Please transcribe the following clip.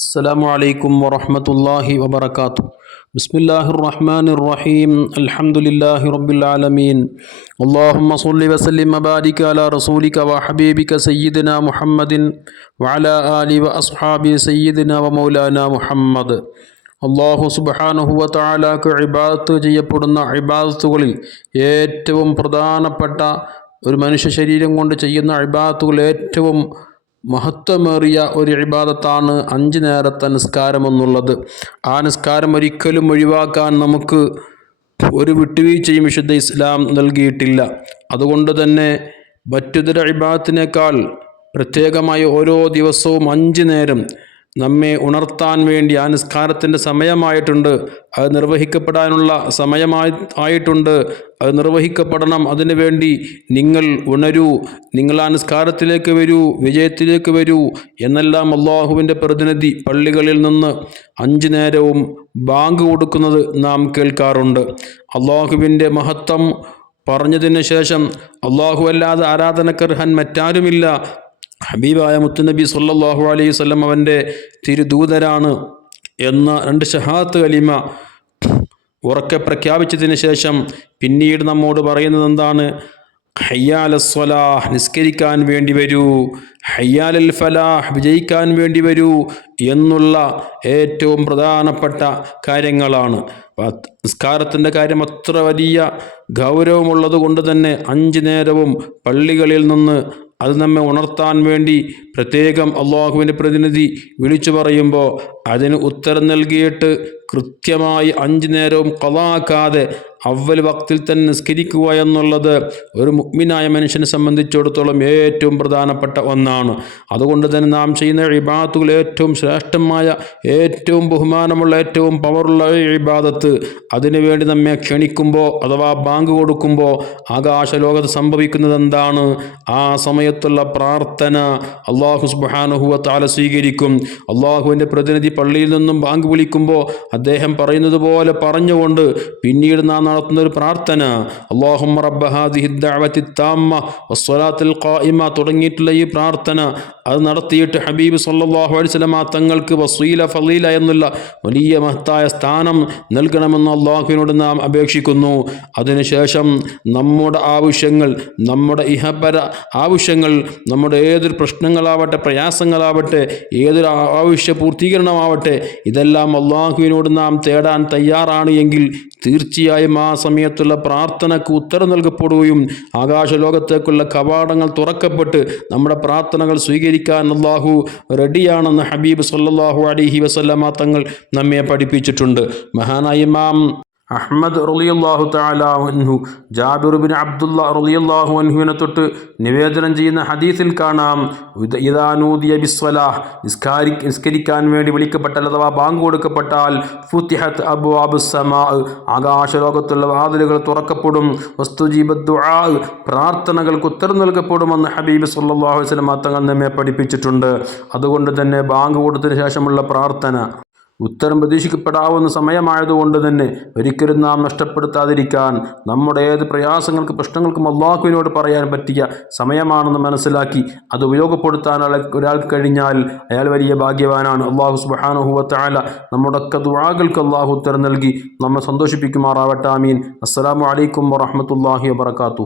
السلام عليكم ورحمة الله وبركاته بسم الله الرحمن الرحيم الحمد لله رب العالمين اللهم صل وسلم وبارك على رسولك وحبيبك سيدنا محمد وعلى آله وأصحابه سيدنا ومولانا محمد അള്ളാഹു സുബാനുഹുവ താലാക്ക് ഇബാദത്ത് ചെയ്യപ്പെടുന്ന ഇബാദത്തുകളിൽ ഏറ്റവും പ്രധാനപ്പെട്ട ഒരു മനുഷ്യ ശരീരം കൊണ്ട് ചെയ്യുന്ന ഇബാദത്തുകൾ ഏറ്റവും മഹത്വമേറിയ ഒരു ഇബാദത്താണ് അഞ്ച് നേരത്തെ നിസ്കാരം എന്നുള്ളത് ആ നിസ്കാരം ഒരിക്കലും ഒഴിവാക്കാൻ നമുക്ക് ഒരു വിട്ടുവീഴ്ചയും വിശുദ്ധ ഇസ്ലാം നൽകിയിട്ടില്ല. അതുകൊണ്ട് തന്നെ മറ്റുതര ഇബാദത്തിനേക്കാൾ പ്രത്യേകമായി ഓരോ ദിവസവും അഞ്ച് നേരം നമ്മെ ഉണർത്താൻ വേണ്ടി ആ നിസ്കാരത്തിന്റെ സമയമായിട്ടുണ്ട്. അത് നിർവഹിക്കപ്പെടാനുള്ള സമയമായി ആയിട്ടുണ്ട്. അത് നിർവഹിക്കപ്പെടണം. അതിനുവേണ്ടി നിങ്ങൾ ഉണരൂ. നിങ്ങൾ ആ നിസ്കാരത്തിലേക്ക് വരൂ. വിജയത്തിലേക്ക് വരൂ. എന്നെല്ലാം അള്ളാഹുവിന്റെ പ്രതിനിധി പള്ളികളിൽ നിന്ന് അഞ്ചു നേരവും ബാങ്ക് കൊടുക്കുന്നത് നാം കേൾക്കാറുണ്ട്. അള്ളാഹുവിന്റെ മഹത്വം പറഞ്ഞതിന് ശേഷം അള്ളാഹു അല്ലാതെ ആരാധനക്കർഹൻ മറ്റാരുമില്ല. ഹബീബായ മുത്തുനബി സല്ലാഹു അലൈഹി സ്വല്ലം അവന്റെ തിരുദൂതരാണ് എന്ന രണ്ട് ഷഹാത്ത് കലിമ ഉറക്കെ പ്രഖ്യാപിച്ചതിന് ശേഷം പിന്നീട് നമ്മോട് പറയുന്നത് എന്താണ് ഹയ്യാലസ്വലാഹ് നിസ്കരിക്കാൻ വേണ്ടി വരൂ. ഹയ്യാലൽ ഫലാഹ് വിജയിക്കാൻ വേണ്ടി വരൂ എന്നുള്ള ഏറ്റവും പ്രധാനപ്പെട്ട കാര്യങ്ങളാണ്. നിസ്കാരത്തിന്റെ കാര്യം അത്ര വലിയ ഗൗരവമുള്ളത് കൊണ്ട് തന്നെ അഞ്ച് നേരവും പള്ളികളിൽ നിന്ന് അത് നമ്മെ ഉണർത്താൻ വേണ്ടി പ്രത്യേകം അള്ളാഹുവിന്റെ പ്രതിനിധി വിളിച്ചു പറയുമ്പോൾ അതിന് ഉത്തരം നൽകിയിട്ട് കൃത്യമായി അഞ്ചു നേരവും കളാക്കാതെ അവൽ വക്തിൽ തന്നെ നിസ്കരിക്കുക എന്നുള്ളത് ഒരു മുഗ്മിനായ മനുഷ്യനെ സംബന്ധിച്ചിടത്തോളം ഏറ്റവും പ്രധാനപ്പെട്ട ഒന്നാണ്. അതുകൊണ്ട് തന്നെ നാം ചെയ്യുന്ന ഇബാത്തുകൾ ഏറ്റവും ശ്രേഷ്ഠമായ ഏറ്റവും ബഹുമാനമുള്ള ഏറ്റവും പവറുള്ള ഇബാദത്ത്. അതിനുവേണ്ടി നമ്മെ ക്ഷണിക്കുമ്പോൾ അഥവാ ബാങ്ക് കൊടുക്കുമ്പോൾ ആകാശലോകത്ത് സംഭവിക്കുന്നത് എന്താണ് ആ സമയത്തുള്ള പ്രാർത്ഥന അള്ളാഹു സുബാനുഹുവ താല സ്വീകരിക്കും. അള്ളാഹുവിന്റെ പ്രതിനിധി പള്ളിയിൽ നിന്നും ബാങ്ക് വിളിക്കുമ്പോൾ അദ്ദേഹം പറയുന്നത് പോലെ പറഞ്ഞുകൊണ്ട് പിന്നീട് നാം നടത്തുന്ന ഒരു പ്രാർത്ഥന. അള്ളാഹും ഖായിമ തുടങ്ങിയിട്ടുള്ള ഈ പ്രാർത്ഥന അത് നടത്തിയിട്ട് ഹബീബ് സല്ലാഹു അലിസ്ലമ തങ്ങൾക്ക് വസീല ഫലീല എന്നുള്ള വലിയ മഹത്തായ സ്ഥാനം നൽകണമെന്ന് അള്ളാഹുവിനോട് നാം അപേക്ഷിക്കുന്നു. അതിനുശേഷം നമ്മുടെ ആവശ്യങ്ങൾ നമ്മുടെ ഇഹപര ആവശ്യങ്ങൾ നമ്മുടെ ഏതൊരു പ്രശ്നങ്ങളാവട്ടെ പ്രയാസങ്ങളാവട്ടെ ഏതൊരു ആവശ്യ പൂർത്തീകരണമാവട്ടെ ഇതെല്ലാം അള്ളാഹുവിനോട് നാം തേടാൻ തയ്യാറാണ് എങ്കിൽ തീർച്ചയായും ആ സമയത്തുള്ള പ്രാർത്ഥനക്ക് ഉത്തരം നൽകപ്പെടുകയും ആകാശലോകത്തേക്കുള്ള കവാടങ്ങൾ തുറക്കപ്പെട്ട് നമ്മുടെ പ്രാർത്ഥനകൾ സ്വീകരിക്കാൻ അള്ളാഹു റെഡിയാണെന്ന് ഹബീബ് സല്ലാഹു അലിഹി വസല്ലമ തങ്ങൾ നമ്മെ പഠിപ്പിച്ചിട്ടുണ്ട്. മഹാനായ ഇമാം അഹമ്മദ് റളിയല്ലാഹു തആല അൻഹു ജാബിർ ബിൻ അബ്ദുള്ള റളിയല്ലാഹു അൻഹുവിനെ തൊട്ട് നിവേദനം ചെയ്യുന്ന ഹദീസിൽ കാണാം. ഇദാനൂദിയ ബിസ്വലാഹ് നിസ്കാരി നിസ്കരിക്കാൻ വേണ്ടി വിളിക്കപ്പെട്ടാൽ അഥവാ ബാങ്ക് കൊടുക്കപ്പെട്ടാൽ ഫുത്തിഹത്ത് അബു അബു സമാ ആകാശലോകത്തുള്ള വാതിലുകൾ തുറക്കപ്പെടും. വസ്തുജീബദ്ദുആ പ്രാർത്ഥനകൾക്ക് ഉത്തരം നൽകപ്പെടുമെന്ന് ഹബീബ് സല്ലല്ലാഹു അലൈഹി വസല്ലം തങ്ങൾ നമ്മെ പഠിപ്പിച്ചിട്ടുണ്ട്. അതുകൊണ്ട് തന്നെ ബാങ്ക് കൊടുത്തതിന് ശേഷമുള്ള പ്രാർത്ഥന. ഉത്തരം പ്രതീക്ഷിക്കപ്പെടാവുന്ന സമയമായതുകൊണ്ട് തന്നെ ഒരിക്കലും നാം നഷ്ടപ്പെടുത്താതിരിക്കാൻ നമ്മുടെ ഏത് പ്രയാസങ്ങൾക്ക് പ്രശ്നങ്ങൾക്കും അള്ളാഹുവിനോട് പറയാൻ പറ്റിയ സമയമാണെന്ന് മനസ്സിലാക്കി അത് ഉപയോഗപ്പെടുത്താൻ ഒരാൾക്ക് കഴിഞ്ഞാൽ അയാൾ വലിയ ഭാഗ്യവാനാണ്. അള്ളാഹു സുബാനുഹുവത്തായ നമ്മുടെയൊക്കെ ദുവാകൾക്ക് അള്ളാഹു ഉത്തരം നൽകി നമ്മെ സന്തോഷിപ്പിക്കുമാറാവട്ടെ. ആമീൻ. അസ്സാം വലൈക്കും വറഹമത്തല്ലാഹി വാത്തു